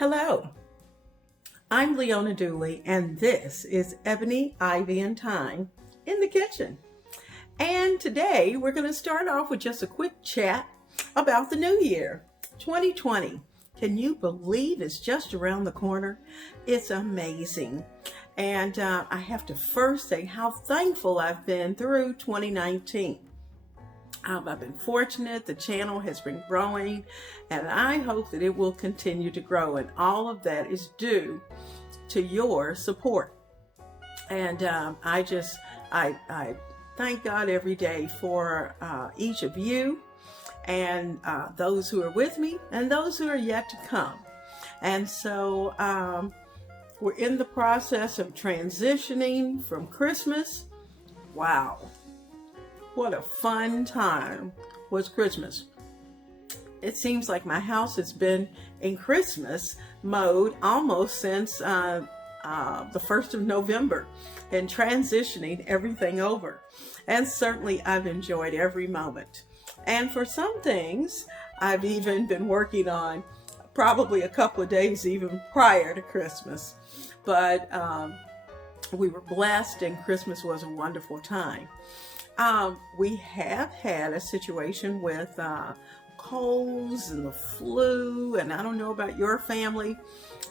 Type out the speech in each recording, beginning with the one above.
Hello, I'm Leona Dooley, and this is Ebony, Ivy, and Thyme in the kitchen. And today we're going to start off with just a quick chat about the new year, 2020. Can you believe it's just around the corner? It's amazing. And I have to first say how thankful I've been through 2019. I've been fortunate, the channel has been growing, and I hope that it will continue to grow, and all of that is due to your support. And I thank God every day for each of you, and those who are with me and those who are yet to come. And so we're in the process of transitioning from Christmas. Wow. What a fun time was Christmas. It seems like my house has been in Christmas mode almost since the 1st of November and transitioning everything over. And certainly I've enjoyed every moment. And for some things, I've even been working on probably a couple of days even prior to Christmas. But we were blessed, and Christmas was a wonderful time. We have had a situation with colds and the flu, and I don't know about your family,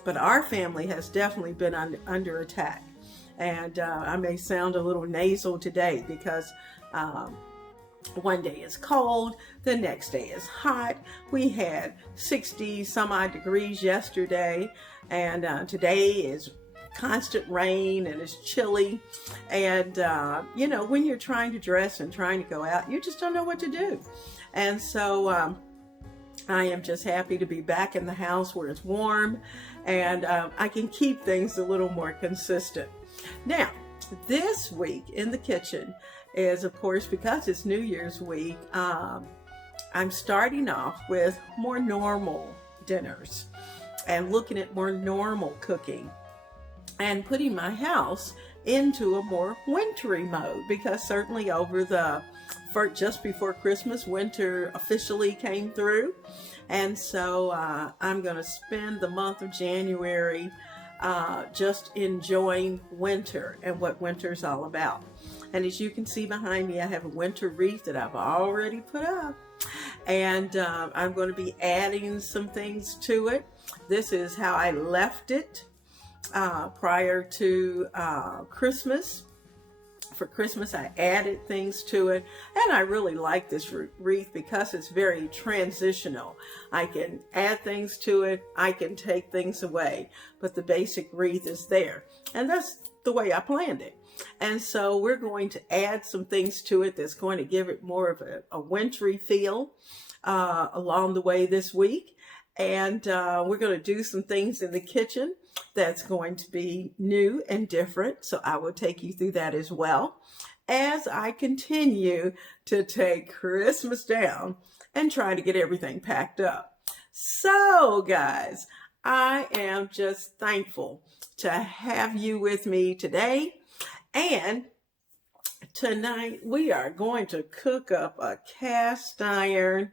but our family has definitely been under attack. And I may sound a little nasal today because one day is cold, the next day is hot. We had 60 some odd degrees yesterday, and today is constant rain and it's chilly. And when you're trying to dress and trying to go out, you just don't know what to do. And so I am just happy to be back in the house where it's warm, and I can keep things a little more consistent. Now, this week in the kitchen is, of course, because it's New Year's week, I'm starting off with more normal dinners and looking at more normal cooking, and putting my house into a more wintry mode, because certainly just before Christmas, winter officially came through. And so I'm going to spend the month of January just enjoying winter and what winter's all about. And as you can see behind me, I have a winter wreath that I've already put up. And I'm going to be adding some things to it. This is how I left it prior to Christmas. For Christmas, I added things to it, and I really like this wreath because it's very transitional. I can add things to it, I can take things away, but the basic wreath is there, and that's the way I planned it. And so we're going to add some things to it that's going to give it more of a wintry feel along the way this week. And we're going to do some things in the kitchen that's going to be new and different. So I will take you through that as well as I continue to take Christmas down and try to get everything packed up. So guys, I am just thankful to have you with me today. And tonight we are going to cook up a cast iron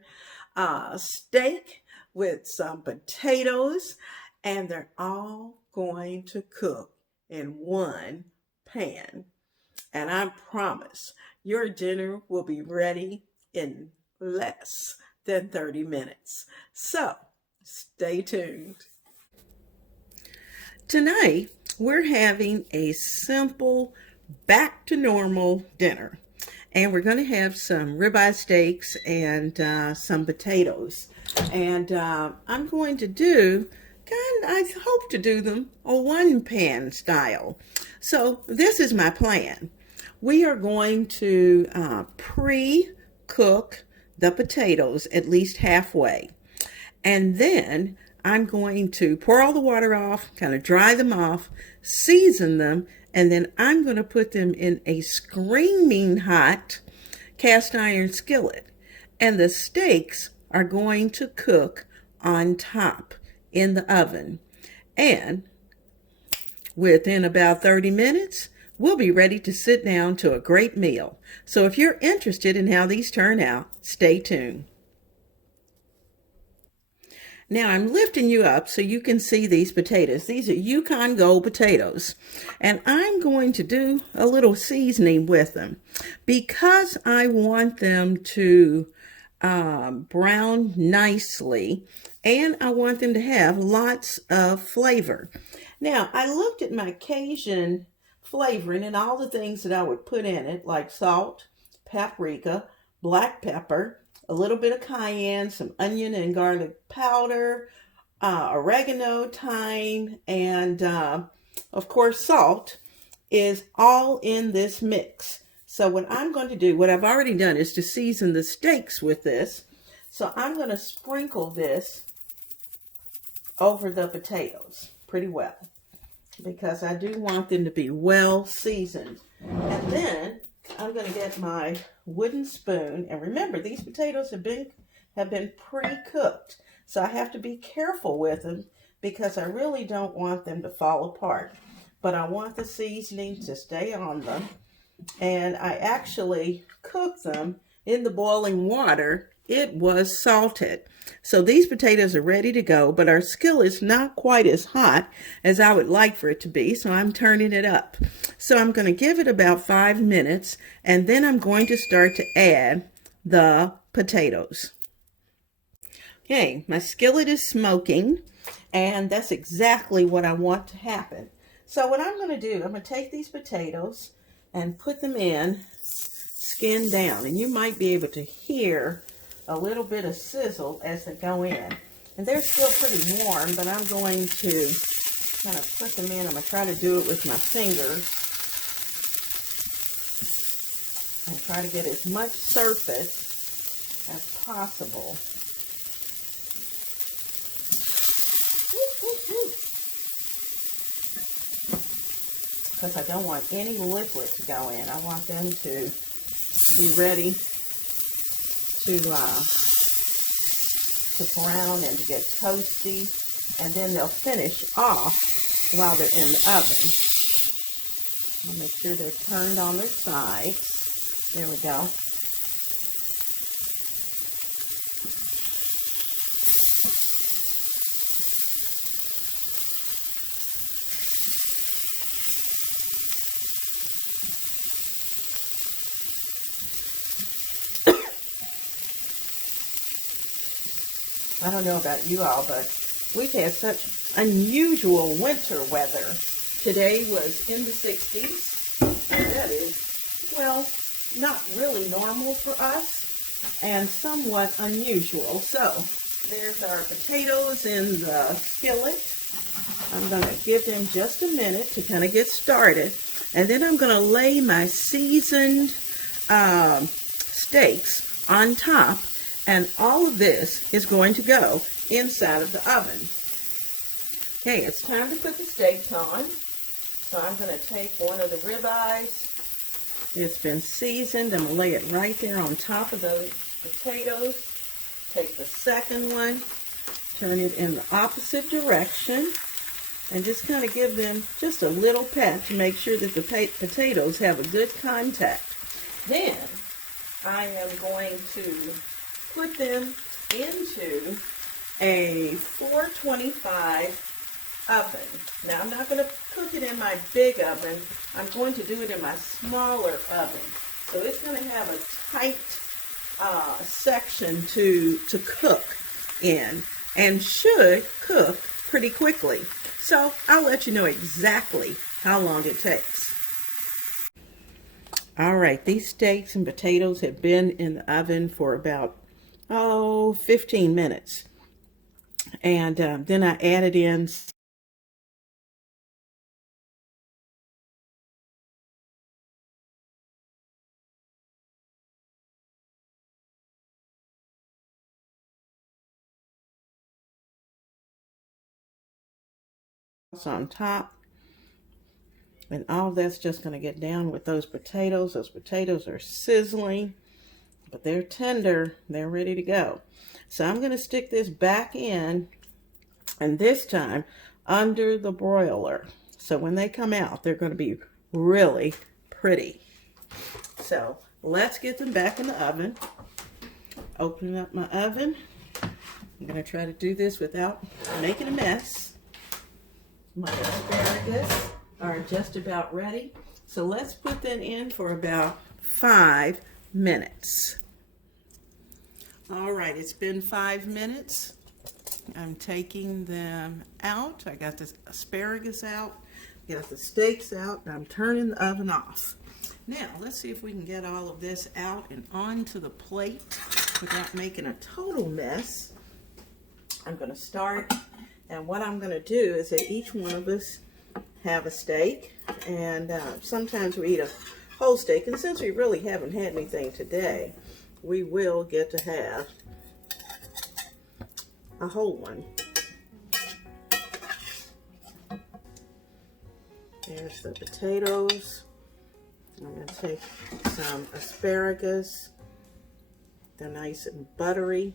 steak with some potatoes, and they're all going to cook in one pan. And I promise your dinner will be ready in less than 30 minutes. So stay tuned. Tonight, we're having a simple back to normal dinner. And we're going to have some ribeye steaks and some potatoes. And I'm going to do, I hope to do them a one pan style. So this is my plan. We are going to pre-cook the potatoes at least halfway. And then I'm going to pour all the water off, kind of dry them off, season them, and then I'm going to put them in a screaming hot cast iron skillet. And the steaks are going to cook on top in the oven. And within about 30 minutes, we'll be ready to sit down to a great meal. So if you're interested in how these turn out, stay tuned. Now I'm lifting you up so you can see these potatoes. These are Yukon Gold potatoes. And I'm going to do a little seasoning with them because I want them to brown nicely, and I want them to have lots of flavor. Now, I looked at my Cajun flavoring and all the things that I would put in it, like salt, paprika, black pepper, a little bit of cayenne, some onion and garlic powder, oregano, thyme, and of course salt is all in this mix. So what I'm going to do, what I've already done, is to season the steaks with this. So I'm going to sprinkle this over the potatoes pretty well, because I do want them to be well seasoned. And then I'm going to get my wooden spoon, and remember, these potatoes have been pre-cooked, so I have to be careful with them because I really don't want them to fall apart, but I want the seasoning to stay on them. And I actually cooked them in the boiling water. It was salted. So these potatoes are ready to go, but our skillet is not quite as hot as I would like for it to be, so I'm turning it up. So I'm going to give it about 5 minutes, and then I'm going to start to add the potatoes. Okay, my skillet is smoking, and that's exactly what I want to happen. So what I'm going to do, I'm going to take these potatoes and put them in skin down, and you might be able to hear a little bit of sizzle as they go in. And they're still pretty warm, but I'm going to kind of put them in. I'm going to try to do it with my fingers and try to get as much surface as possible. Because I don't want any liquid to go in. I want them to be ready to brown and to get toasty, and then they'll finish off while they're in the oven. I'll make sure they're turned on their sides. There we go. I don't know about you all, but we've had such unusual winter weather. Today was in the 60s, and that is, well, not really normal for us and somewhat unusual. So there's our potatoes in the skillet. I'm going to give them just a minute to kind of get started, and then I'm going to lay my seasoned steaks on top. And all of this is going to go inside of the oven. Okay, it's time to put the steaks on. So I'm going to take one of the ribeyes. It's been seasoned. I'm going to lay it right there on top of those potatoes. Take the second one, turn it in the opposite direction, and just kind of give them just a little pat to make sure that the potatoes have a good contact. Then I am going to put them into a 425 oven. Now, I'm not going to cook it in my big oven. I'm going to do it in my smaller oven. So it's going to have a tight section to cook in, and should cook pretty quickly. So I'll let you know exactly how long it takes. All right, these steaks and potatoes have been in the oven for about 15 minutes. And then I added in on top. And all that's just going to get down with those potatoes. Those potatoes are sizzling, but they're tender. They're ready to go. So I'm going to stick this back in, and this time under the broiler. So when they come out, they're going to be really pretty. So let's get them back in the oven. Opening up my oven. I'm going to try to do this without making a mess. My asparagus are just about ready. So let's put them in for about 5 minutes. All right, it's been 5 minutes. I'm taking them out. I got the asparagus out, got the steaks out, and I'm turning the oven off. Now, let's see if we can get all of this out and onto the plate without making a total mess. I'm going to start, and what I'm going to do is that each one of us have a steak, and sometimes we eat a whole steak, and since we really haven't had anything today, we will get to have a whole one. There's the potatoes. I'm going to take some asparagus. They're nice and buttery.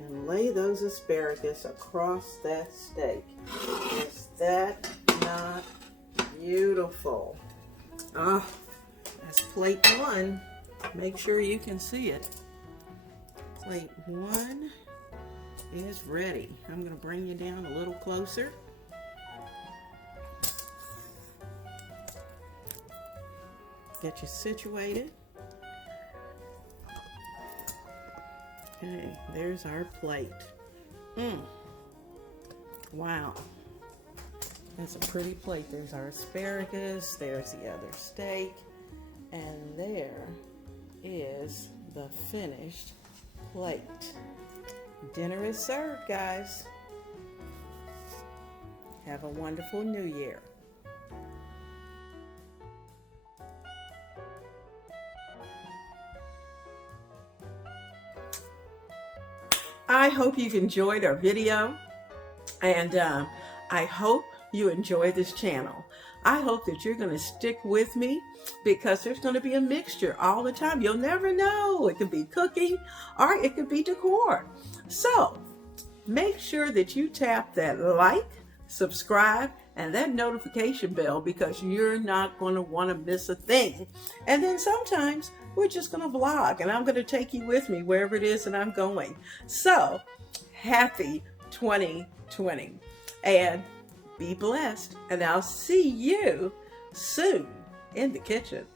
And lay those asparagus across that steak. Is that not beautiful? Oh, that's plate 1. Make sure you can see it. Plate 1 is ready. I'm going to bring you down a little closer. Get you situated. Okay, there's our plate. Wow. That's a pretty plate. There's our asparagus, there's the other steak, and there is the finished plate. Dinner is served, guys. Have a wonderful New Year. I hope you've enjoyed our video, and I hope you enjoy this channel. I hope that you're going to stick with me, because there's going to be a mixture all the time. You'll never know. It could be cooking or it could be decor. So make sure that you tap that like, subscribe, and that notification bell, because you're not going to want to miss a thing. And then sometimes we're just going to vlog, and I'm going to take you with me wherever it is that I'm going. So happy 2020, and be blessed, and I'll see you soon in the kitchen.